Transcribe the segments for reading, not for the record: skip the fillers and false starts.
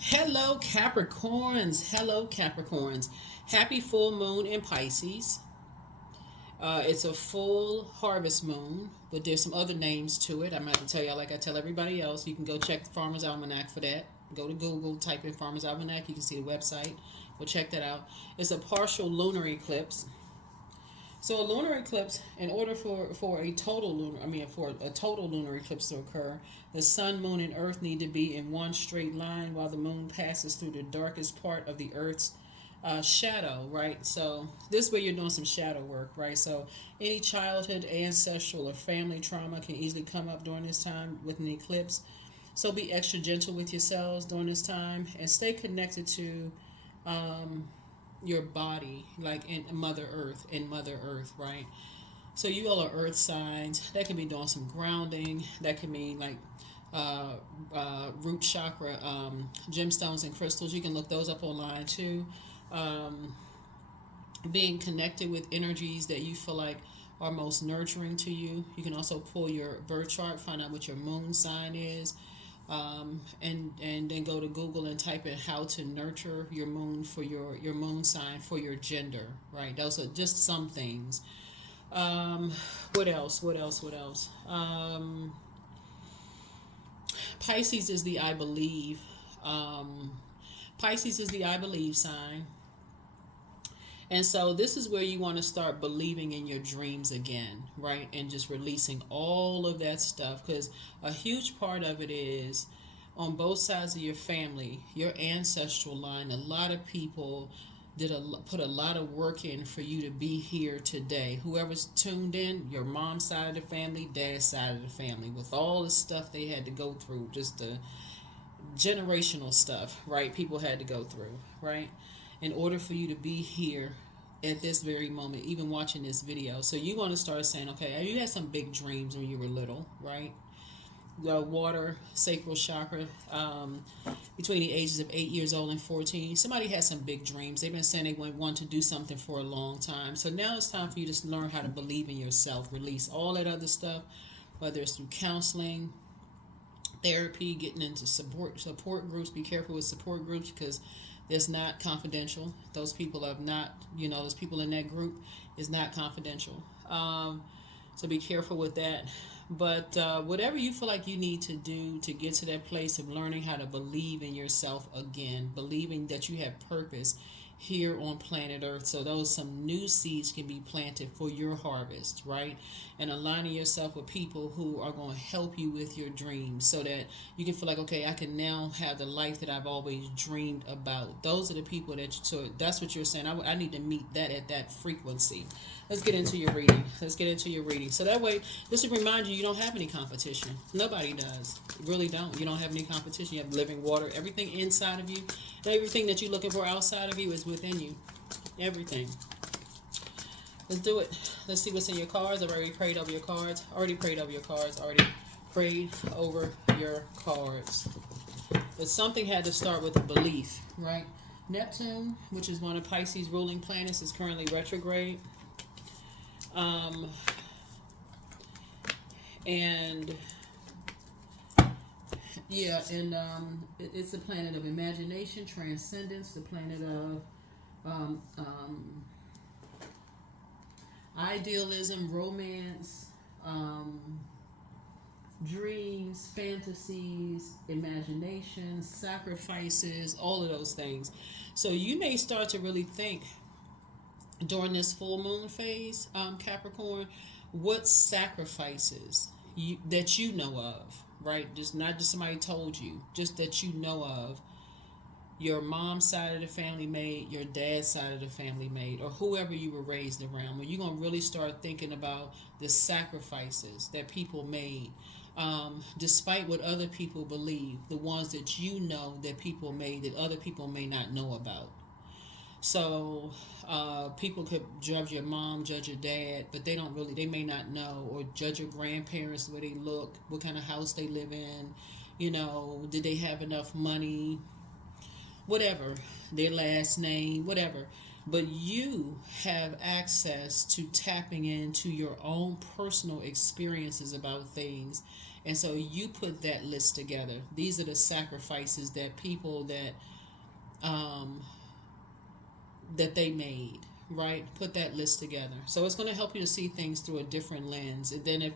Hello, Capricorns. Hello, Capricorns. Happy full moon in Pisces. It's a full harvest moon, but there's some other names to it. I'm going to tell y'all like I tell everybody else. You can go check the Farmer's Almanac for that. Go to Google, type in Farmer's Almanac. You can see the website. Go check that out. It's a partial lunar eclipse. So a lunar eclipse, in order for a total lunar, for a total lunar eclipse to occur, the sun, moon, and earth need to be in one straight line while the moon passes through the darkest part of the earth's shadow, right? So this is where you're doing some shadow work, right? So any childhood, ancestral, or family trauma can easily come up during this time with an eclipse. So be extra gentle with yourselves during this time and stay connected to um, your body, like in Mother Earth, right? So you all are Earth signs. That can be doing some grounding. That can mean like root chakra gemstones and crystals. You can look those up online too. Um, Being connected with energies that you feel like are most nurturing to you. You can also pull your birth chart, find out what your moon sign is, and then go to Google and type in how to nurture your moon for your moon sign for your gender. Right, those are just some things. Um, what else? What else? What else? Pisces is the I believe. Um, Pisces is the I believe sign. And so this is where you want to start believing in your dreams again, right? And just releasing all of that stuff, because a huge part of it is on both sides of your family, your ancestral line. A lot of people put a lot of work in for you to be here today. Whoever's tuned in, your mom's side of the family, dad's side of the family, with all the stuff they had to go through, just the generational stuff, right? People had to go through, right? In order for you to be here at this very moment, even watching this video. So you want to start saying, okay, you had some big dreams when you were little, right? The water, sacral chakra, between the ages of 8 years old and 14. Somebody had some big dreams. They've been saying they want to do something for a long time. So now it's time for you to learn how to believe in yourself. Release all that other stuff, whether it's through counseling, therapy, getting into support groups. Be careful with support groups because it's not confidential. Those people are not, those people in that group is not confidential. So be careful with that. But whatever you feel like you need to do to get to that place of learning how to believe in yourself again, believing that you have purpose here on planet Earth. So those some new seeds can be planted for your harvest, right? And aligning yourself with people who are going to help you with your dreams so that you can feel like, okay, I can now have the life that I've always dreamed about. Those are the people so that's what you're saying. I need to meet that at that frequency. Let's get into your reading. So that way, this will remind you don't have any competition. Nobody does. You really don't. You don't have any competition. You have living water. Everything inside of you, everything that you're looking for outside of you is within you. Everything. Let's do it. Let's see what's in your cards. I've already prayed over your cards. Already prayed over your cards. But something had to start with a belief, right? Neptune, which is one of Pisces' ruling planets, is currently retrograde. And yeah, and it's the planet of imagination, transcendence, the planet of idealism, romance, dreams, fantasies, imagination, sacrifices, all of those things. So you may start to really think during this full moon phase, Capricorn, what sacrifices that you know of, right? Just not just somebody told you, just that you know of, your mom's side of the family made, your dad's side of the family made, or whoever you were raised around. When you're going to really start thinking about the sacrifices that people made, despite what other people believe, the ones that you know that people made that other people may not know about. So people could judge your mom, judge your dad, but they may not know, or judge your grandparents, the way they look, what kind of house they live in, did they have enough money, whatever, their last name, whatever. But you have access to tapping into your own personal experiences about things And so you put that list together. These are the sacrifices that people that they made, right? Put that list together. So it's going to help you to see things through a different lens. And then if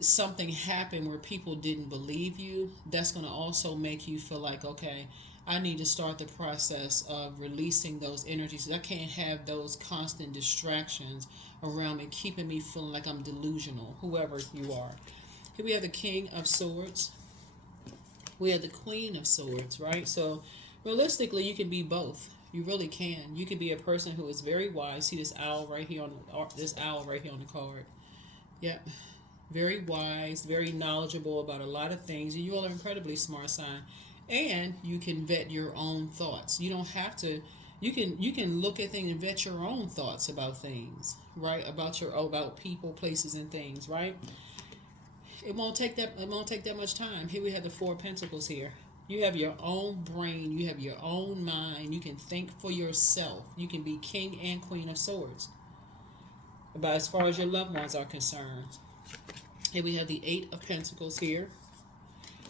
something happened where people didn't believe you, that's going to also make you feel like, okay, I need to start the process of releasing those energies. I can't have those constant distractions around me keeping me feeling like I'm delusional, whoever you are. Here we have the King of Swords. We have the Queen of Swords, right? So realistically, you can be both. You really can. You can be a person who is very wise. See this owl right here on the card. Yep. Very wise, very knowledgeable about a lot of things. You all are incredibly smart sign. And you can vet your own thoughts. You don't have to. You can look at things and vet your own thoughts about things, right? About people, places, and things, right? It won't take that much time. Here we have the Four of Pentacles here. You have your own brain. You have your own mind. You can think for yourself. You can be King and Queen of Swords. About as far as your loved ones are concerned. Here we have the Eight of Pentacles here.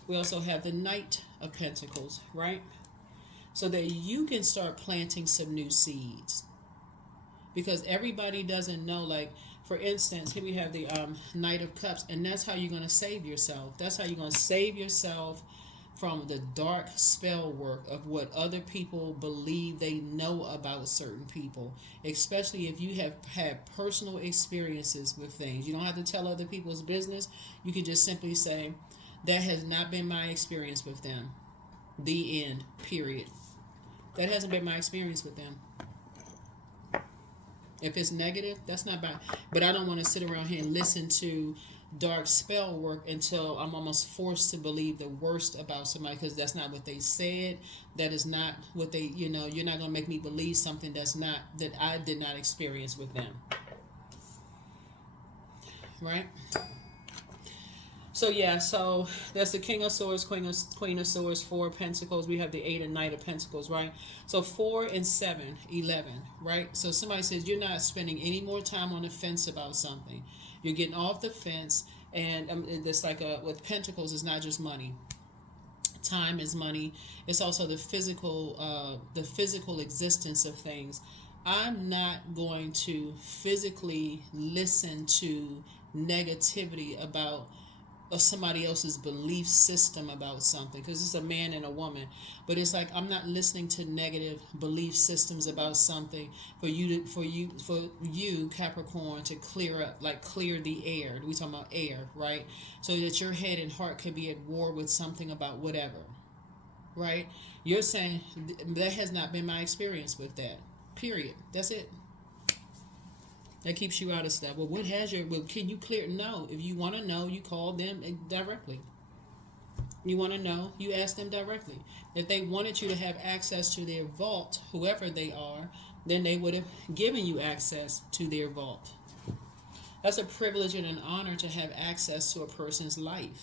We also have the Knight of Pentacles, right? So that you can start planting some new seeds. Because everybody doesn't know, like, for instance, here we have the Knight of Cups, and that's how you're going to save yourself. That's how you're going to save yourself from the dark spell work of what other people believe they know about certain people, especially if you have had personal experiences with things. You don't have to tell other people's business. You can just simply say, that has not been my experience with them. The end. Period. That hasn't been my experience with them. If it's negative, that's not bad. But I don't want to sit around here and listen to dark spell work until I'm almost forced to believe the worst about somebody, because that's not what they said. That is not what they, you're not going to make me believe something that I did not experience with them. Right? So yeah, so that's the King of Swords, Queen of Swords, Four of Pentacles. We have the Eight and Knight of Pentacles, right? So 4 and 7, 11, right? So somebody says you're not spending any more time on the fence about something. You're getting off the fence, and it's like with Pentacles, it's not just money. Time is money. It's also the physical existence of things. I'm not going to physically listen to negativity about somebody else's belief system about something, because it's a man and a woman, but it's like I'm not listening to negative belief systems about something for you Capricorn to clear up, like clear the air. We talking about air, right? So that your head and heart can be at war with something about whatever, right? You're saying that has not been my experience with that. Period. That's it. That keeps you out of stuff. Well, can you clear? No. If you want to know, you call them directly. You want to know, you ask them directly. If they wanted you to have access to their vault, whoever they are, then they would have given you access to their vault. That's a privilege and an honor to have access to a person's life.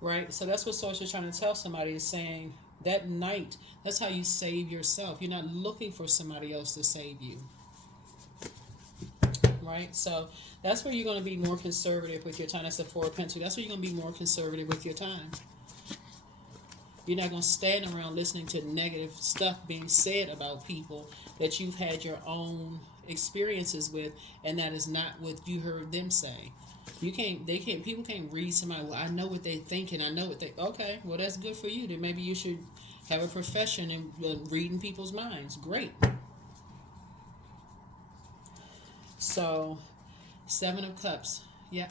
Right? So that's what Source is trying to tell somebody, is saying that night, that's how you save yourself. You're not looking for somebody else to save you. Right? So that's where you're going to be more conservative with your time. That's the Four of Pentacles. That's where you're going to be more conservative with your time. You're not going to stand around listening to negative stuff being said about people that you've had your own experiences with, and that is not what you heard them say. People can't read somebody, well, I know what they think and I know what they, okay, well, that's good for you. Then maybe you should have a profession in reading people's minds. Great. So, Seven of Cups. Yep.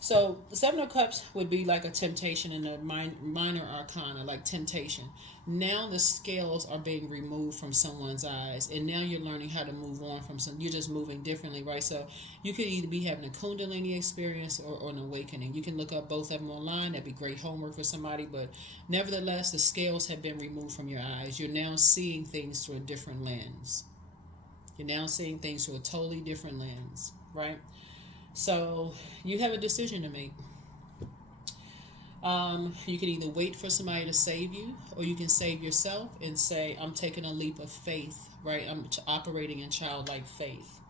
So, the Seven of Cups would be like a temptation in a minor arcana, like temptation. Now the scales are being removed from someone's eyes, and now you're learning how to move on from some. You're just moving differently, right? So, you could either be having a Kundalini experience or an awakening. You can look up both of them online. That'd be great homework for somebody. But nevertheless, the scales have been removed from your eyes. You're now seeing things through a different lens. You're now seeing things through a totally different lens, right? So you have a decision to make. You can either wait for somebody to save you, or you can save yourself and say, I'm taking a leap of faith, right? I'm operating in childlike faith,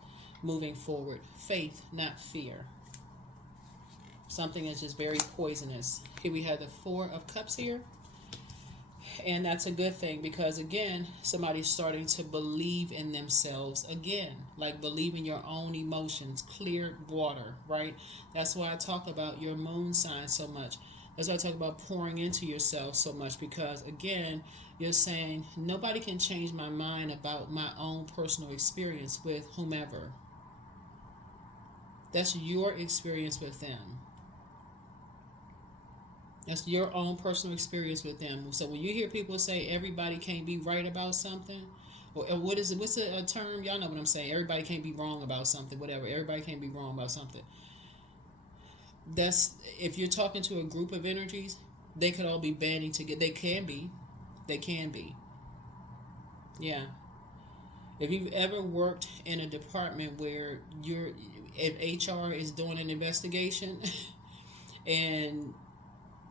moving forward. Faith, not fear. Something is just very poisonous. Here we have the Four of Cups here. And that's a good thing because, again, somebody's starting to believe in themselves again. Like believe in your own emotions. Clear water, right? That's why I talk about your moon sign so much. That's why I talk about pouring into yourself so much because, again, you're saying nobody can change my mind about my own personal experience with whomever. That's your experience with them. That's your own personal experience with them. So when you hear people say everybody can't be right about something, or what is it? What's a term? Y'all know what I'm saying. Everybody can't be wrong about something. Whatever. Everybody can't be wrong about something. That's if you're talking to a group of energies, they could all be banding together. They can be. They can be. Yeah. If you've ever worked in a department where if HR is doing an investigation and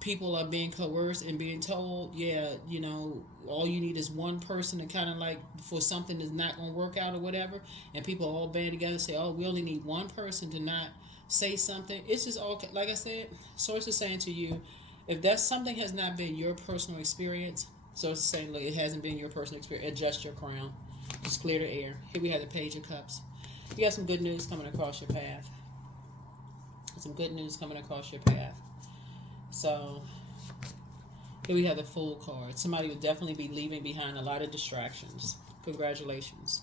people are being coerced and being told, yeah, all you need is one person to kind of like for something that's not going to work out or whatever, and people all band together and say, oh, we only need one person to not say something. It's just all, like I said, Source is saying to you, if that something has not been your personal experience, Source is saying, look, it hasn't been your personal experience, adjust your crown. Just clear the air. Here we have the Page of Cups. You got some good news coming across your path. Some good news coming across your path. So here we have the Fool card. Somebody will definitely be leaving behind a lot of distractions. Congratulations.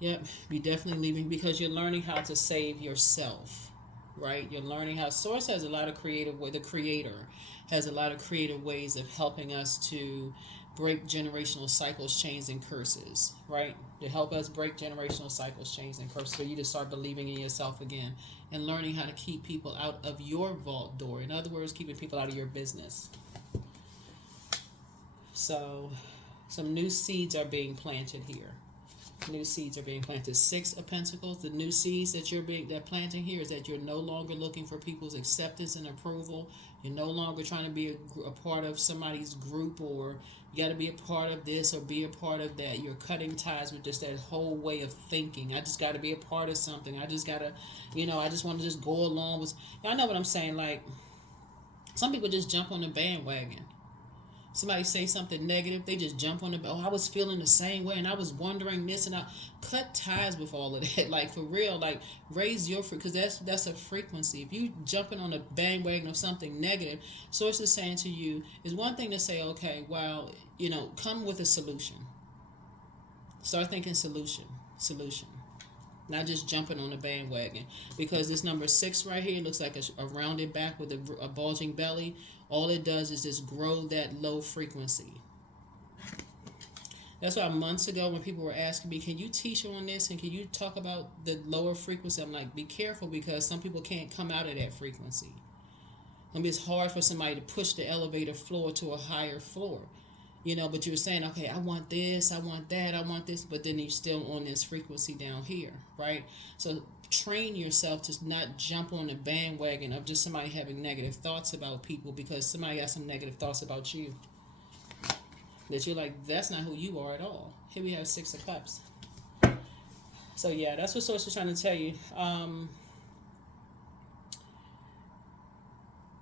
Yep, be definitely leaving because you're learning how to save yourself, right? You're learning how Source has a lot of creative way. The Creator has a lot of creative ways of helping us to break generational cycles, chains, and curses, right? To help us break generational cycles, chains, and curses for you to start believing in yourself again and learning how to keep people out of your vault door. In other words, keeping people out of your business. So some new seeds are being planted here. New seeds are being planted. Six of Pentacles. The new seeds that you're planting here is that you're no longer looking for people's acceptance and approval. You're no longer trying to be a part of somebody's group, or you got to be a part of this or be a part of that. You're cutting ties with just that whole way of thinking. I just got to be a part of something. I just got to, I just want to just go along with. Y'all know what I'm saying? Like, some people just jump on the bandwagon. Somebody say something negative, they just jump on the, oh, I was feeling the same way and I was wondering this, and I cut ties with all of that. Like, for real, like, raise your because that's a frequency. If you jumping on a bandwagon of something negative, Source is saying to you, is one thing to say, okay, well, come with a solution. Start thinking solution. Not just jumping on the bandwagon. Because this number 6 right here looks like a rounded back with a bulging belly. All it does is just grow that low frequency. That's why months ago when people were asking me, can you teach on this and can you talk about the lower frequency? I'm like, be careful because some people can't come out of that frequency. It's hard for somebody to push the elevator floor to a higher floor. But you were saying, okay, I want this, I want that, I want this, but then you're still on this frequency down here, right? So train yourself to not jump on the bandwagon of just somebody having negative thoughts about people because somebody got some negative thoughts about you. That you're like, that's not who you are at all. Here we have 6 of Cups. So yeah, that's what Source is trying to tell you.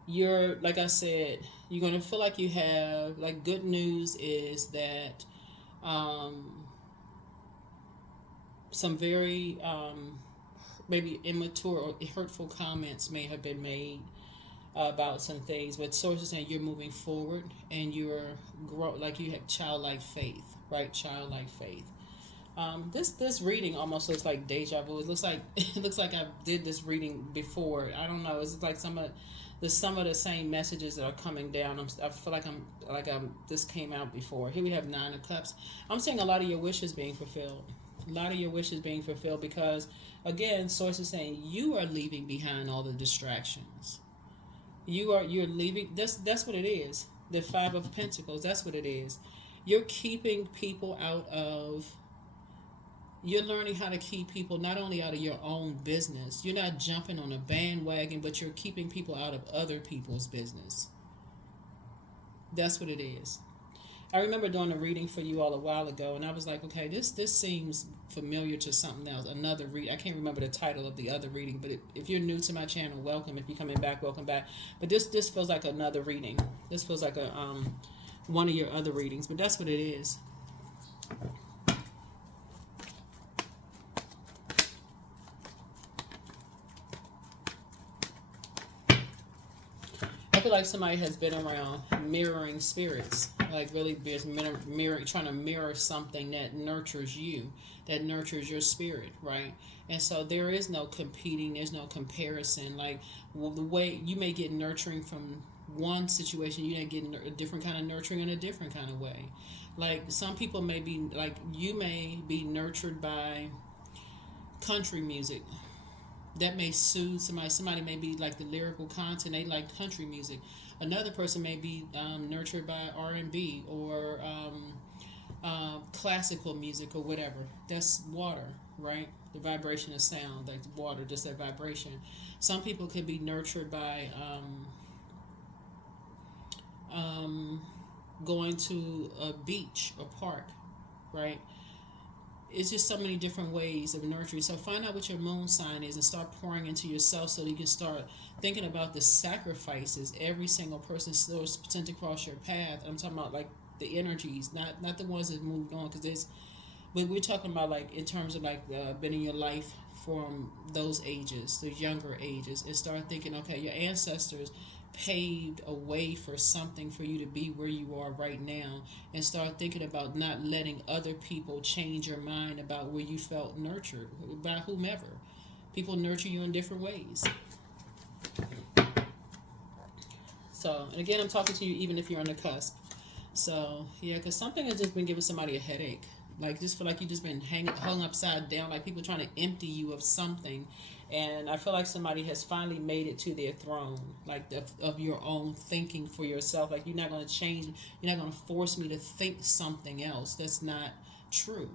You're, like I said, you're going to feel like you have, like, good news is that some very maybe immature or hurtful comments may have been made about some things, but Source is saying you're moving forward and you're like you have childlike faith, right? Childlike faith. This reading almost looks like deja vu. It looks like I did this reading before. I don't know. It's like some of the same messages that are coming down. I feel like this came out before. Here we have 9 of Cups. I'm seeing a lot of your wishes being fulfilled. A lot of your wishes being fulfilled because, again, Source is saying you are leaving behind all the distractions. You're leaving. That's what it is. The 5 of Pentacles. That's what it is. You're keeping people out of. You're learning how to keep people not only out of your own business. You're not jumping on a bandwagon, but you're keeping people out of other people's business. That's what it is. I remember doing a reading for you all a while ago, and I was like, okay, this seems familiar to something else. Another read. I can't remember the title of the other reading, but if you're new to my channel, welcome. If you're coming back, welcome back. But this feels like another reading. This feels like a one of your other readings, but that's what it is. I feel like somebody has been around mirroring spirits, like really trying to mirror something that nurtures you, that nurtures your spirit, right? And so there is no competing, there's no comparison. Like, well, the way you may get nurturing from one situation, you may get a different kind of nurturing in a different kind of way. Like some people may be like, you may be nurtured by country music that may soothe somebody. Somebody may be like the lyrical content, they like country music. Another person may be nurtured by R&B or classical music or whatever. That's water, right? The vibration of sound, like water, just that vibration. Some people can be nurtured by going to a beach or park, right? It's just so many different ways of nurturing. So find out what your moon sign is and start pouring into yourself so that you can start thinking about the sacrifices every single person still sent across your path. I'm talking about like the energies, not the ones that moved on, because there's, but we're talking about like in terms of like been in your life from those ages, the younger ages, and start thinking, okay, your ancestors paved a way for something for you to be where you are right now, and start thinking about not letting other people change your mind about where you felt nurtured by whomever. People nurture you in different ways. So, and again, I'm talking to you even if you're on the cusp. So, yeah, because something has just been giving somebody a headache. Like, just feel like you just been hung upside down, like people trying to empty you of something. And I feel like somebody has finally made it to their throne, like of your own thinking for yourself. Like, you're not going to change, you're not going to force me to think something else. That's not true.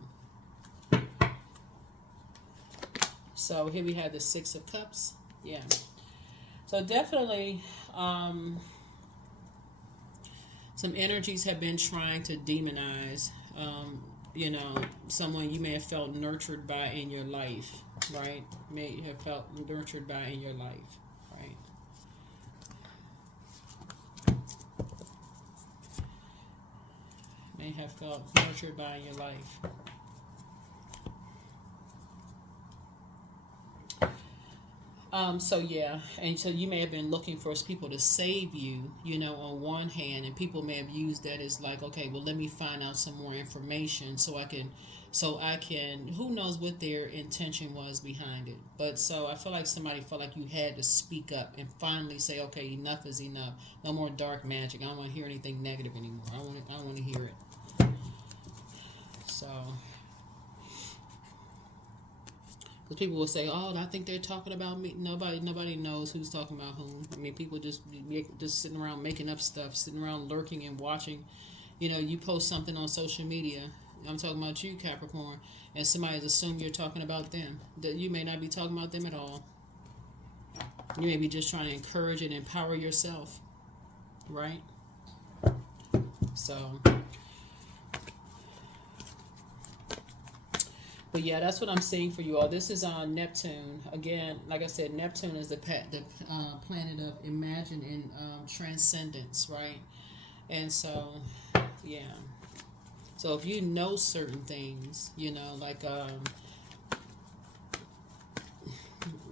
So here we have the Six of Cups. Yeah. So definitely some energies have been trying to demonize, someone you may have felt nurtured by in your life, right? May have felt nurtured by in your life, right? May have felt nurtured by in your life. So yeah, and so you may have been looking for people to save you, on one hand, and people may have used that as like, okay, well, let me find out some more information so I can, who knows what their intention was behind it. But so I feel like somebody felt like you had to speak up and finally say, okay, enough is enough. No more dark magic. I don't want to hear anything negative anymore. I don't want to hear it. So. Because people will say, "Oh, I think they're talking about me." Nobody knows who's talking about whom. I mean, people just sitting around making up stuff, sitting around lurking and watching. You post something on social media. I'm talking about you, Capricorn, and somebody's assumed you're talking about them. That you may not be talking about them at all. You may be just trying to encourage and empower yourself, right? So. But yeah, that's what I'm seeing for you all. This is on Neptune. Again, like I said, Neptune is the planet of imagine and transcendence, right? And so, yeah. So if you know certain things, like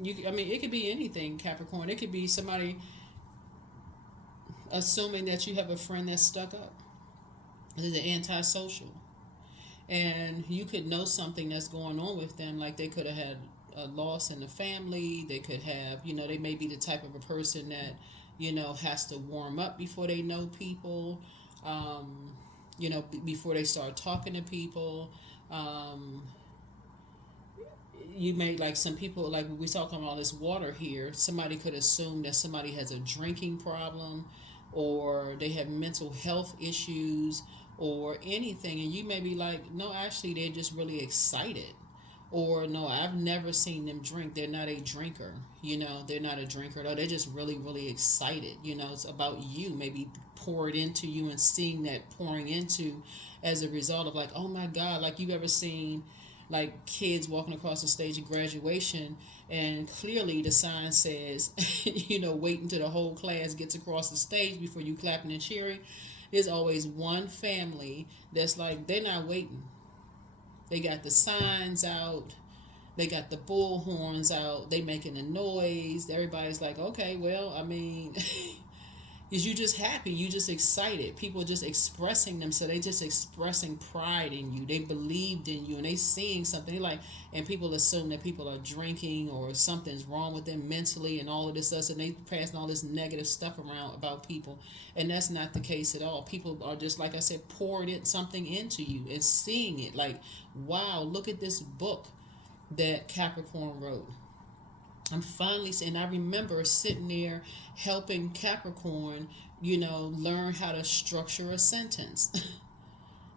it could be anything, Capricorn. It could be somebody assuming that you have a friend that's stuck up. They're antisocial. And you could know something that's going on with them, like they could have had a loss in the family. They could have, they may be the type of a person that, has to warm up before they know people, before they start talking to people. You may, like some people, like we talking about all this water here, somebody could assume that somebody has a drinking problem or they have mental health issues or anything, and you may be like, no, actually they're just really excited, Or no, I've never seen them drink. They're not a drinker. They're not a drinker. No, they're just really, really excited. It's about you, maybe poured into you, and seeing that pouring into as a result of like, oh my God, like you ever seen like kids walking across the stage of graduation, and clearly the sign says, wait until the whole class gets across the stage before you clapping and cheering. There's always one family that's like, they're not waiting. They got the signs out. They got the bullhorns out. They making a noise. Everybody's like, okay, well, I mean, is you just happy? You just excited? People just expressing them, so they just expressing pride in you. They believed in you, and they seeing something. They like, and people assume that people are drinking or something's wrong with them mentally and all of this stuff, and they passing all this negative stuff around about people, and that's not the case at all. People are just, like I said, poured it something into you and seeing it like, wow, look at this book that Capricorn wrote. I'm finally saying, I remember sitting there helping Capricorn, learn how to structure a sentence.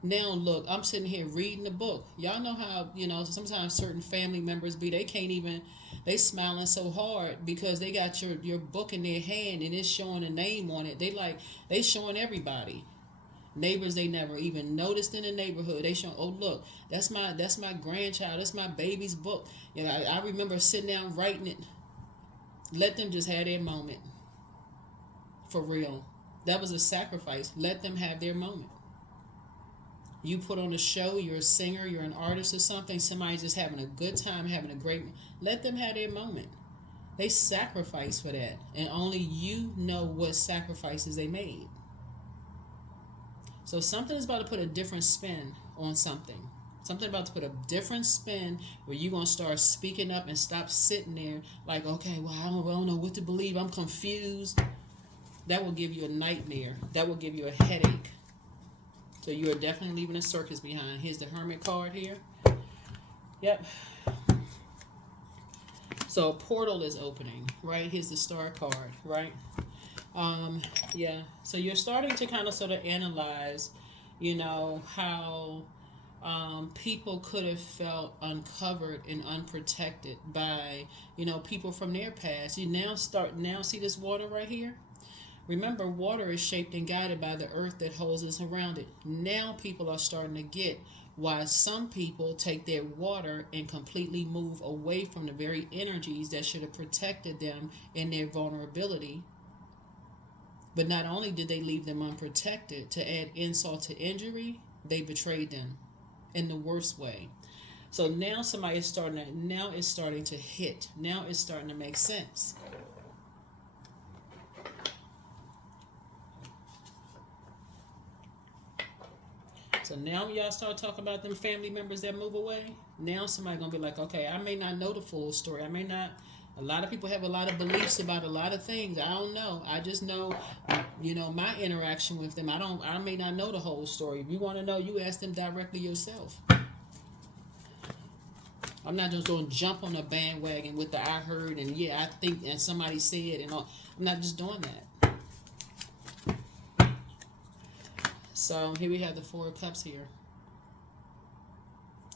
Now, look, I'm sitting here reading the book. Y'all know how, sometimes certain family members they can't even, they smiling so hard because they got your book in their hand and it's showing a name on it. They showing everybody. Neighbors they never even noticed in the neighborhood. They show, oh look, that's my grandchild, that's my baby's book. I remember sitting down writing it. Let them just have their moment. For real. That was a sacrifice. Let them have their moment. You put on a show, you're a singer, you're an artist or something, somebody's just having a good time, having a great, let them have their moment. They sacrifice for that. And only you know what sacrifices they made. So something is about to put a different spin on something. Something about to put a different spin where you're going to start speaking up and stop sitting there like, okay, well, I don't know what to believe. I'm confused. That will give you a nightmare. That will give you a headache. So you are definitely leaving a circus behind. Here's the Hermit card here. Yep. So a portal is opening, right? Here's the Star card, right? Yeah, so you're starting to kind of sort of analyze, how people could have felt uncovered and unprotected by, people from their past. You now see this water right here? Remember, water is shaped and guided by the earth that holds us around it. Now people are starting to get why some people take their water and completely move away from the very energies that should have protected them in their vulnerability. But not only did they leave them unprotected, to add insult to injury, they betrayed them in the worst way. So now somebody is now it's starting to hit. Now it's starting to make sense. So now y'all start talking about them family members that move away. Now somebody gonna be like, okay, I may not know the full story. A lot of people have a lot of beliefs about a lot of things. I don't know. I just know, my interaction with them. I may not know the whole story. If you want to know, you ask them directly yourself. I'm not just going to jump on a bandwagon with the I heard and I think and somebody said and all. I'm not just doing that. So here we have the Four of Cups here.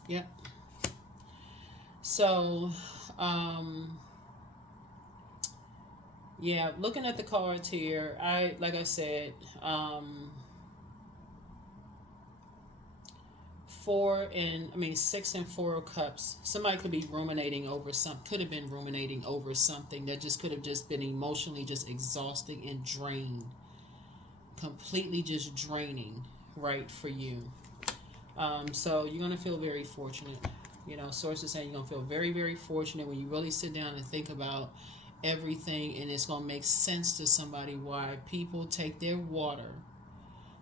Yep. So, yeah, looking at the cards here, like I said, 6 and 4 of Cups. Somebody could be ruminating over could have been ruminating over something that just could have just been emotionally just exhausting and drained. Completely just draining, right, for you. So you're going to feel very fortunate. Sources saying you're going to feel very, very fortunate when you really sit down and think about everything, and it's going to make sense to somebody why people take their water,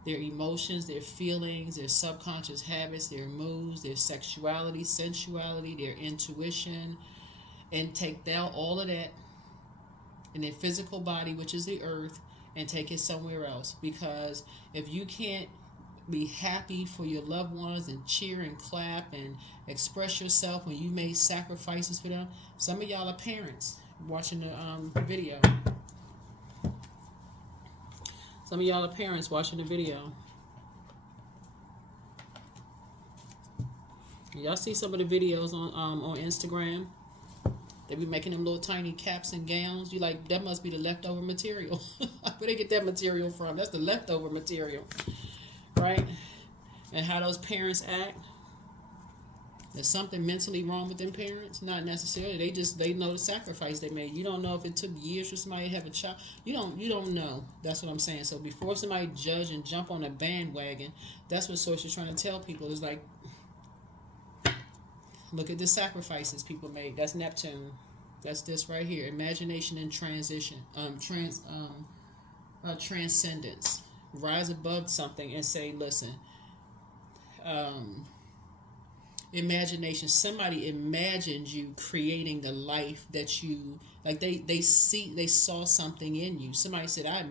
their emotions, their feelings, their subconscious habits, their moods, their sexuality, sensuality, their intuition, and take down all of that in their physical body, which is the earth, and take it somewhere else. Because if you can't be happy for your loved ones and cheer and clap and express yourself when you made sacrifices for them, some of y'all are parents watching the video. Some of y'all are parents watching the video. Y'all see some of the videos on Instagram? They be making them little tiny caps and gowns. You like, that must be the leftover material. Where they get that material from? That's the leftover material, right? And how those parents act. There's something mentally wrong with them parents. Not necessarily. They know the sacrifice they made. You don't know if it took years for somebody to have a child. You don't know. That's what I'm saying. So before somebody judge and jump on a bandwagon, that's what Source is trying to tell people. Is like, look at the sacrifices people made. That's Neptune. That's this right here. Imagination and transition. Transcendence. Rise above something and say, listen. Imagination. Somebody imagined you creating the life that you like. They saw something in you. Somebody said, I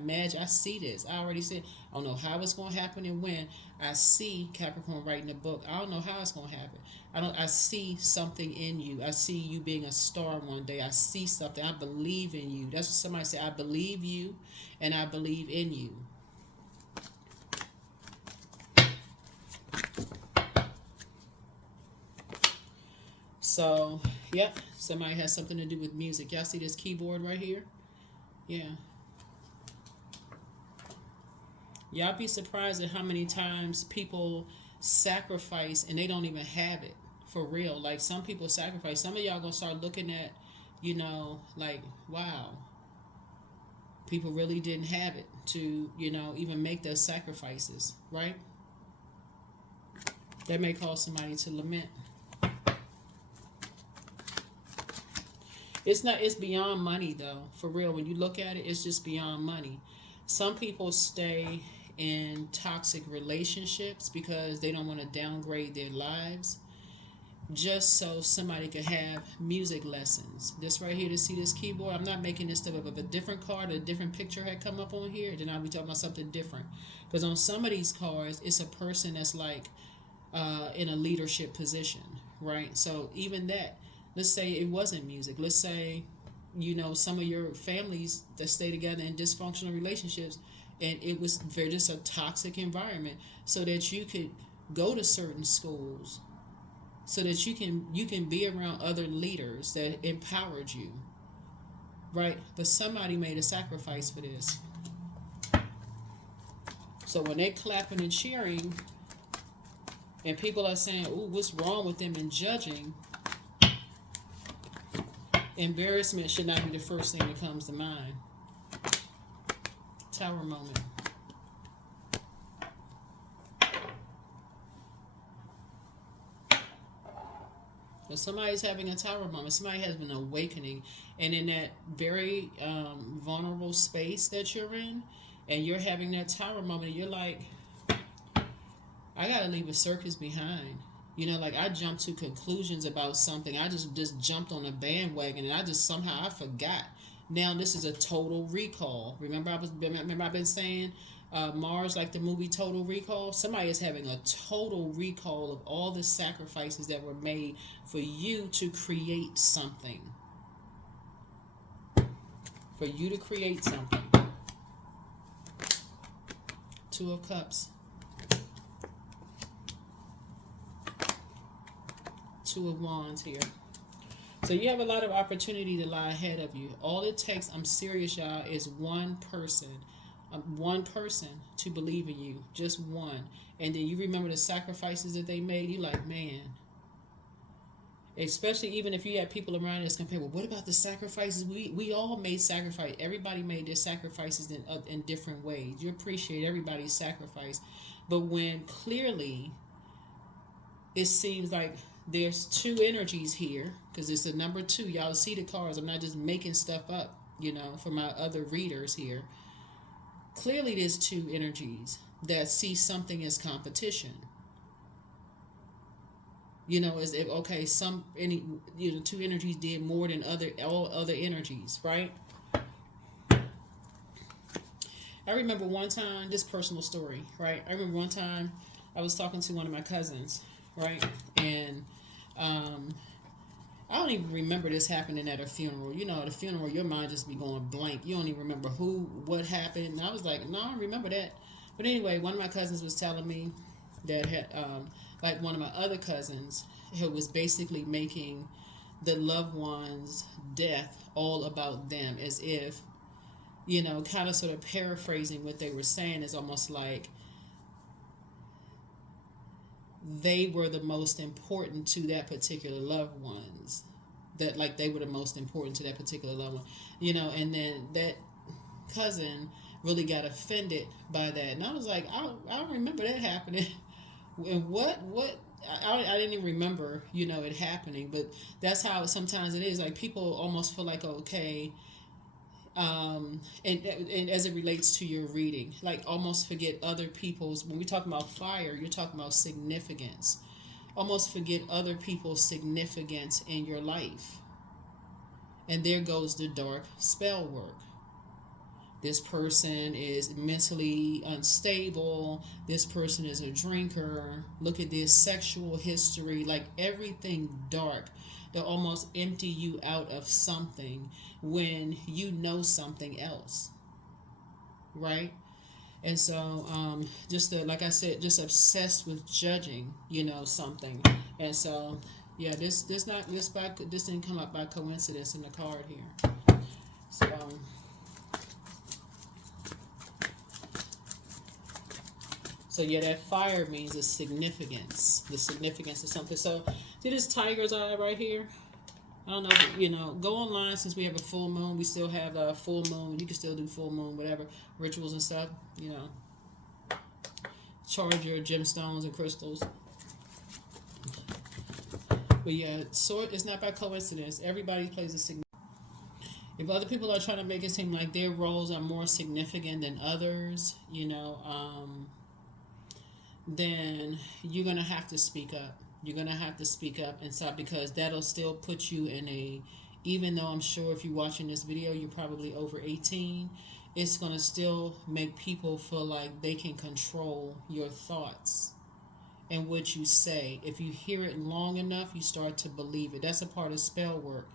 see this. I already said, I don't know how it's going to happen and when. I see Capricorn writing a book. I don't know how it's going to happen. I see something in you. I see you being a star one day. I see something. I believe in you. That's what somebody said. I believe you and I believe in you. So, yep, somebody has something to do with music. Y'all see this keyboard right here? Yeah. Y'all be surprised at how many times people sacrifice and they don't even have it. For real. Like, some people sacrifice. Some of y'all gonna start looking at, like, wow. People really didn't have it to, even make those sacrifices, right? That may cause somebody to lament. It's beyond money though. For real, when you look at it, it's just beyond money. Some people stay in toxic relationships because they don't want to downgrade their lives just so somebody could have music lessons. This right here, to see this keyboard, I'm not making this stuff up. If a different card, a different picture had come up on here, then I'll be talking about something different. Because on some of these cards, it's a person that's like in a leadership position, right? So even that, let's say it wasn't music. Let's say, some of your families that stay together in dysfunctional relationships, and it was very just a toxic environment, so that you could go to certain schools, so that you can be around other leaders that empowered you, right? But somebody made a sacrifice for this. So when they're clapping and cheering, and people are saying, "Ooh, what's wrong with them?" and judging, embarrassment should not be the first thing that comes to mind. Tower moment. So somebody's having a tower moment. Somebody has been awakening. And in that very vulnerable space that you're in, and you're having that tower moment, you're like, I got to leave a circus behind. Like, I jumped to conclusions about something. I just jumped on a bandwagon, and I forgot. Now this is a total recall. Remember I've been saying Mars, like the movie Total Recall. Somebody is having a total recall of all the sacrifices that were made for you to create something. For you to create something. Two of Cups. Two of Wands here. So you have a lot of opportunity to lie ahead of you. All it takes, I'm serious, y'all, is one person to believe in you. Just one. And then you remember the sacrifices that they made. You like, man. Especially even if you have people around that's compared, well, what about the sacrifices? We all made sacrifice. Everybody made their sacrifices in different ways. You appreciate everybody's sacrifice. But when clearly it seems like there's two energies here, because it's the number 2. Y'all see the cards. I'm not just making stuff up, for my other readers here. Clearly there's two energies that see something as competition. As if, okay, two energies did more than all other energies, right? I remember one time, this personal story, right? I remember one time I was talking to one of my cousins, right? And I don't even remember this happening at a funeral. At a funeral, your mind just be going blank. You don't even remember what happened. And I was like, no, I don't remember that. But anyway, one of my cousins was telling me that had, like one of my other cousins it was basically making the loved one's death all about them, as if, kind of sort of paraphrasing what they were saying, is almost like they were the most important to that particular loved ones, that like they were the most important to that particular loved one, and then that cousin really got offended by that, and I was like, I don't remember that happening. And what I didn't even remember, it happening. But that's how sometimes it is. Like, people almost feel like, okay, and as it relates to your reading, like, almost forget other people's. When we talk about fire, you're talking about significance. Almost forget other people's significance in your life, and there goes the dark spell work. This person is mentally unstable. This person is a drinker. Look at this sexual history. Like, everything dark. They'll almost empty you out of something when you know something else. Right? And so, like I said, just obsessed with judging, something. And so, yeah, this didn't come up by coincidence in the card here. So, yeah, that fire means the significance of something. So, see this tiger's eye right here? I don't know if, go online. Since we have a full moon, we still have a full moon. You can still do full moon, whatever, rituals and stuff, charge your gemstones and crystals. But yeah, it's not by coincidence. Everybody plays a significant. If other people are trying to make it seem like their roles are more significant than others, then you're going to have to speak up. You're going to have to speak up and stop, because that'll still put you in even though I'm sure if you're watching this video, you're probably over 18, it's going to still make people feel like they can control your thoughts and what you say. If you hear it long enough, you start to believe it. That's a part of spell work.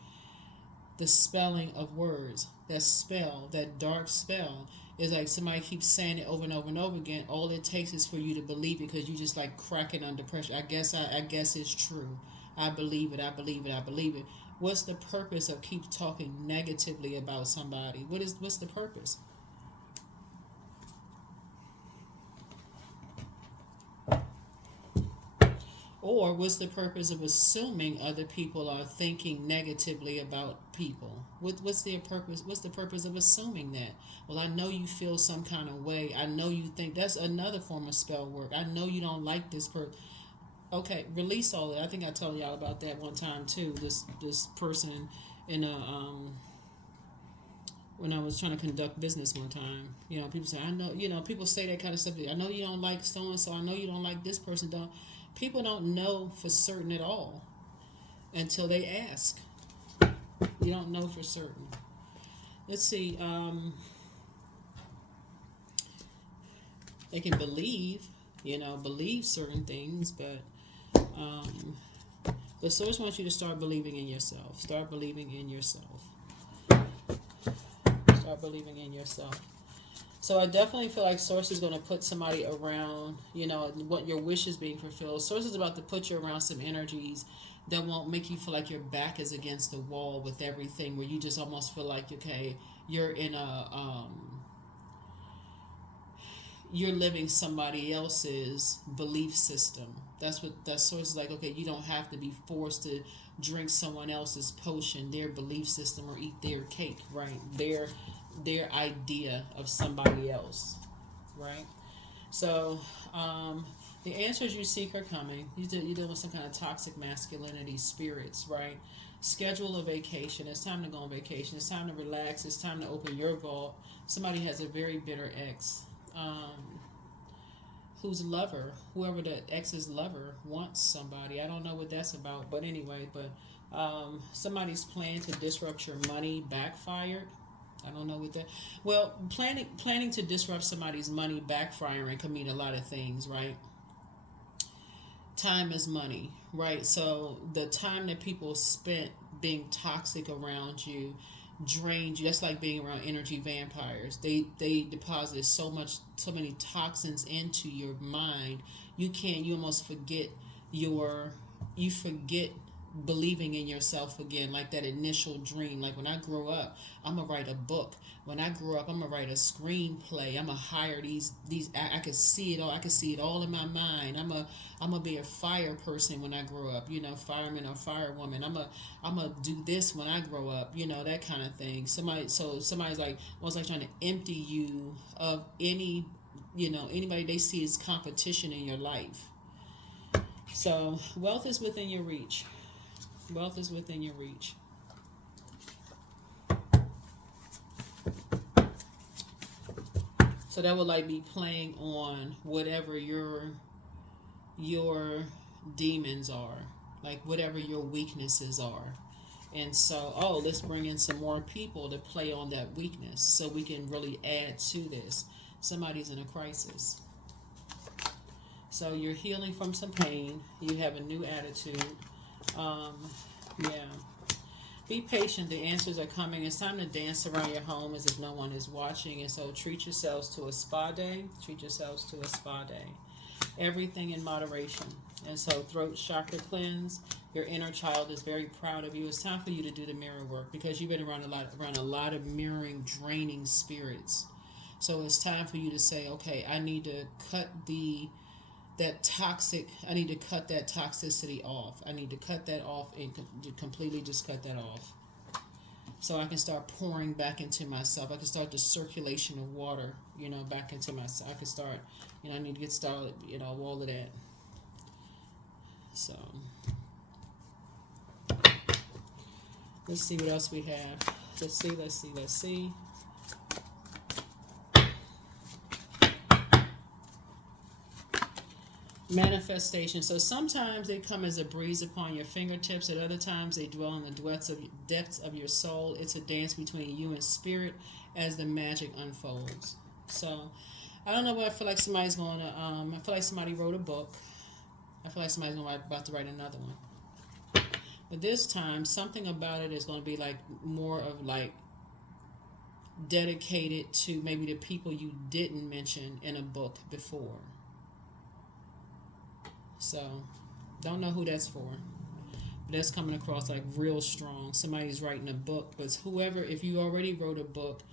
The spelling of words, that spell, that dark spell, is like somebody keeps saying it over and over and over again. All it takes is for you to believe it, because you just like cracking under pressure. I guess it's true. I believe it. I believe it. I believe it. What's the purpose of keep talking negatively about somebody? What's the purpose? Or what's the purpose of assuming other people are thinking negatively about people? What's their purpose? What's the purpose of assuming that? Well, I know you feel some kind of way. I know you think. That's another form of spell work. I know you don't like this person. Okay, release all that. I think I told y'all about that one time too. This person in a when I was trying to conduct business one time. People say, I know, people say that kind of stuff. I know you don't like so and so. I know you don't like this person. People don't know for certain at all until they ask. You don't know for certain. Let's see. They can believe certain things, but the source wants you to start believing in yourself. Start believing in yourself. Start believing in yourself. So I definitely feel like Source is going to put somebody around, what your wish is being fulfilled. Source is about to put you around some energies that won't make you feel like your back is against the wall with everything, where you just almost feel like, okay, you're in you're living somebody else's belief system. That's what that Source is like. Okay, you don't have to be forced to drink someone else's potion, their belief system, or eat their cake, right? Their idea of somebody else, right? So the answers you seek are coming. You're dealing with some kind of toxic masculinity spirits, right? Schedule a vacation. It's time to go on vacation. It's time to relax. It's time to open your vault. Somebody has a very bitter ex, whose lover, whoever the ex's lover, wants somebody. I don't know what that's about, but anyway, somebody's plan to disrupt your money backfired. I don't know what that. Well, planning to disrupt somebody's money backfiring can mean a lot of things, right? Time is money, right? So the time that people spent being toxic around you drained you. That's like being around energy vampires. They deposit so many toxins into your mind. You almost forget your you forget believing in yourself again, like that initial dream. Like when I grow up, I'm gonna write a book. When I grow up, I'm gonna write a screenplay. I'm gonna hire these. I could see it all. I could see it all in my mind. I'm gonna be a fire person when I grow up. You know, fireman or firewoman. I'm gonna do this when I grow up. You know, that kind of thing. Somebody's like, was like trying to empty you of any, you know, anybody they see as competition in your life. So wealth is within your reach. Wealth is within your reach. So that would like be playing on whatever your demons are, like whatever your weaknesses are. And so, oh, let's bring in some more people to play on that weakness so we can really add to this. Somebody's in a crisis. So you're healing from some pain. You have a new attitude. Yeah. Be patient. The answers are coming. It's time to dance around your home as if no one is watching. And so treat yourselves to a spa day. Treat yourselves to a spa day. Everything in moderation. And so throat chakra cleanse. Your inner child is very proud of you. It's time for you to do the mirror work because you've been around a lot of mirroring, draining spirits. So it's time for you to say, okay, I need to cut that toxicity off. I need to cut that off and completely just cut that off. So I can start pouring back into myself. I can start the circulation of water, you know, back into myself. I can start, you know, I need to get started, you know, all of that. So let's see what else we have. Let's see. Manifestation. So sometimes they come as a breeze upon your fingertips. At other times they dwell in the depths of your soul. It's a dance between you and spirit as the magic unfolds. So I don't know what I feel like somebody's going to. I feel like somebody wrote a book. I feel like somebody's about to write another one. But this time, something about it is going to be like more of like dedicated to maybe the people you didn't mention in a book before. So, don't know who that's for. But that's coming across like real strong. Somebody's writing a book. But whoever, if you already wrote a book,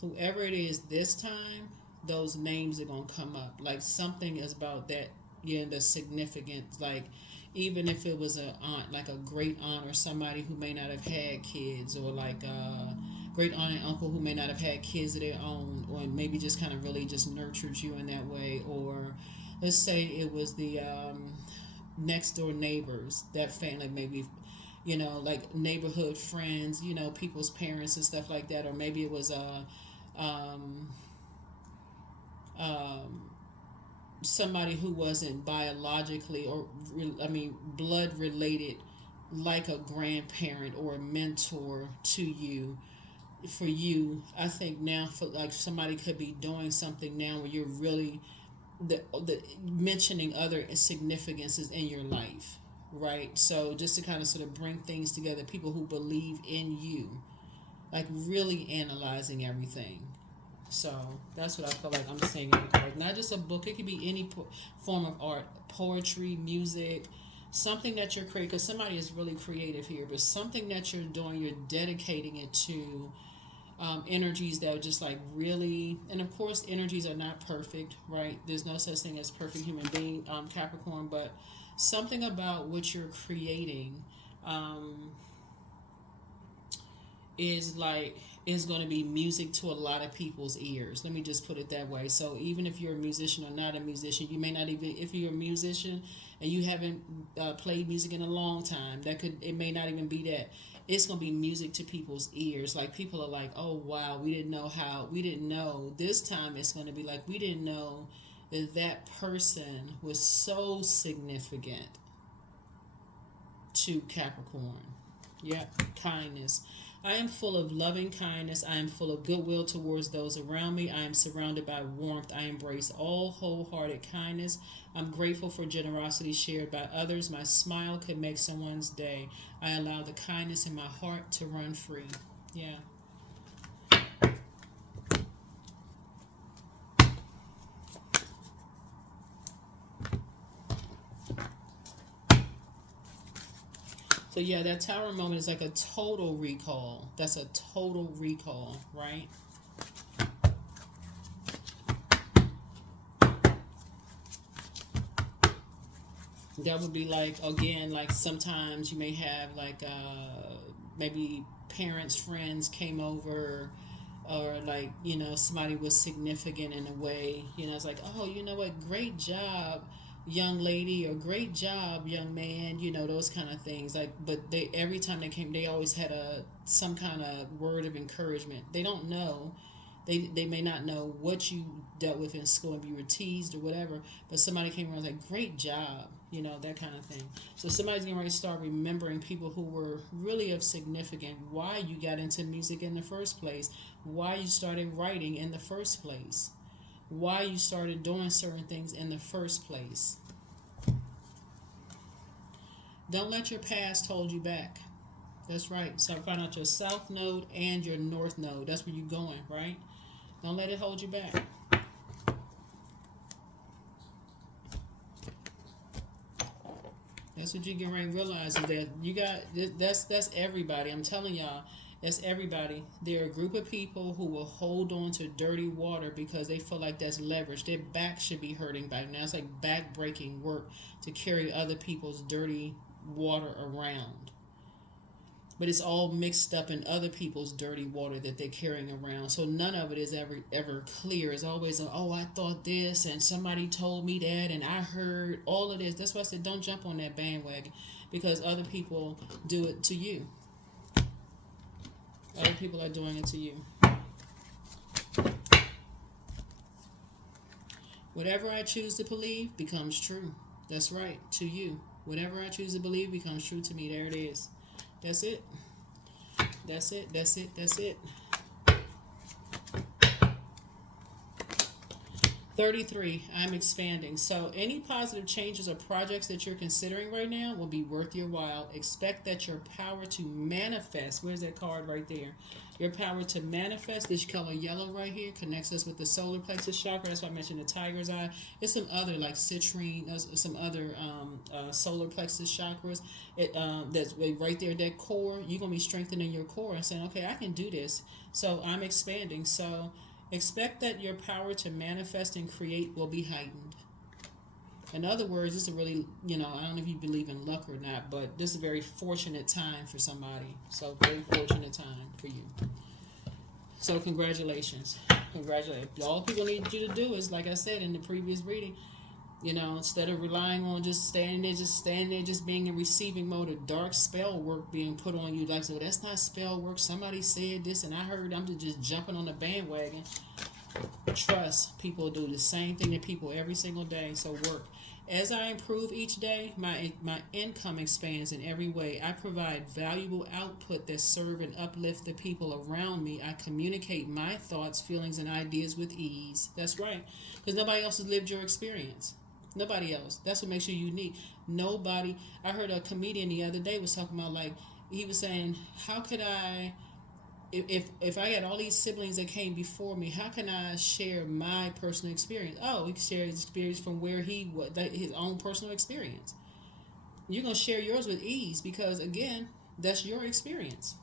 whoever it is this time, those names are going to come up. Like something is about that, you know, the significance. Like even if it was a aunt, like a great aunt or somebody who may not have had kids, or like a great aunt and uncle who may not have had kids of their own, or maybe just kind of really just nurtured you in that way. Or let's say it was the next door neighbors, that family, maybe, you know, like neighborhood friends, you know, people's parents and stuff like that. Or maybe it was somebody who wasn't biologically or blood related, like a grandparent or a mentor to you. For you, I think now, for like somebody could be doing something now where you're really the mentioning other significances in your life, right? So just to kind of sort of bring things together, people who believe in you, like really analyzing everything. So that's what I feel like I'm saying. Like not just a book; it could be any form of art, poetry, music, something that you're creating. Because somebody is really creative here, but something that you're doing, you're dedicating it to. Energies that are just like really, and of course energies are not perfect, right? There's no such thing as perfect human being, Capricorn, but something about what you're creating is going to be music to a lot of people's ears. Let me just put it that way. So even if you're a musician or not a musician, you may not even, if you're a musician and you haven't played music in a long time, it may not even be that. It's going to be music to people's ears. Like people are like, oh wow, we didn't know. This time it's going to be like, we didn't know that person was so significant to Capricorn. Yep, kindness. I am full of loving kindness. I am full of goodwill towards those around me. I am surrounded by warmth. I embrace all wholehearted kindness. I'm grateful for generosity shared by others. My smile could make someone's day. I allow the kindness in my heart to run free. Yeah. So yeah, that tower moment is like a total recall. That's a total recall, right? That would be like, again, like sometimes you may have like maybe parents, friends came over, or like, somebody was significant in a way. It's like, oh, you know what, great job, young lady, or great job, young man, those kind of things. Like, but they, every time they came, they always had some kind of word of encouragement. They don't know, they may not know what you dealt with in school, if you were teased or whatever, but somebody came around and was like, great job, that kind of thing. So somebody's going to start remembering people who were really of significant, why you got into music in the first place, why you started writing in the first place, why you started doing certain things in the first place. Don't let your past hold you back. That's right. So find out your south node and your north node. That's where you're going, right? Don't let it hold you back. That's what you get ready to realize, is that you got, that's everybody. I'm telling y'all, that's everybody. There are a group of people who will hold on to dirty water because they feel like that's leverage. Their back should be hurting by now. It's like back breaking work to carry other people's dirty water around. But it's all mixed up in other people's dirty water that they're carrying around. So none of it is ever clear. It's always, oh, I thought this, and somebody told me that, and I heard all of this. That's why I said don't jump on that bandwagon, because other people do it to you. Other people are doing it to you. Whatever I choose to believe becomes true. That's right, to you. Whatever I choose to believe becomes true to me. There it is. That's it. That's it. That's it. That's it. 33, I'm expanding. So any positive changes or projects that you're considering right now will be worth your while. Expect that your power to manifest, where's that card right there? Your power to manifest, this color yellow right here, connects us with the solar plexus chakra. That's why I mentioned the tiger's eye. There's some other like citrine, some other solar plexus chakras. That's right there, that core. You're going to be strengthening your core and saying, okay, I can do this. So I'm expanding. So expect that your power to manifest and create will be heightened. In other words, this is a really, I don't know if you believe in luck or not, but this is a very fortunate time for somebody. So very fortunate time for you. So congratulations. Congratulations. All people need you to do is, like I said in the previous reading, instead of relying on just standing there, just being in receiving mode of dark spell work being put on you, like, so that's not spell work, somebody said this and I heard, I'm just jumping on the bandwagon. Trust, people do the same thing to people every single day. So work. As I improve each day, my income expands in every way. I provide valuable output that serve and uplift the people around me. I communicate my thoughts, feelings, and ideas with ease. That's right, because nobody else has lived your experience. Nobody else. That's what makes you unique. Nobody. I heard a comedian the other day was talking about, like, he was saying, how could I, if I had all these siblings that came before me, how can I share my personal experience? Oh, he can share his experience from where he was, his own personal experience. You're going to share yours with ease because, again, that's your experience.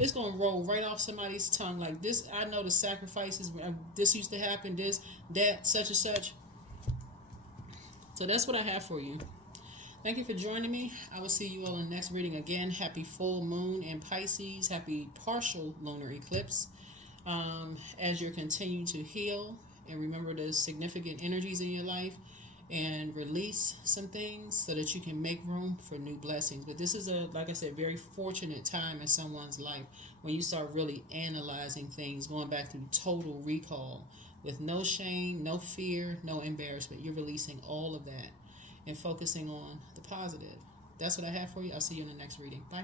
It's going to roll right off somebody's tongue like this. I know the sacrifices, this used to happen, this, that, such and such. So that's what I have for you. Thank you for joining me. I will see you all in the next reading again. Happy full moon in Pisces. Happy partial lunar eclipse. As you're continuing to heal and remember the significant energies in your life and release some things so that you can make room for new blessings. But this is like I said, very fortunate time in someone's life when you start really analyzing things, going back through total recall with no shame, no fear, no embarrassment. You're releasing all of that and focusing on the positive. That's what I have for you. I'll see you in the next reading. Bye.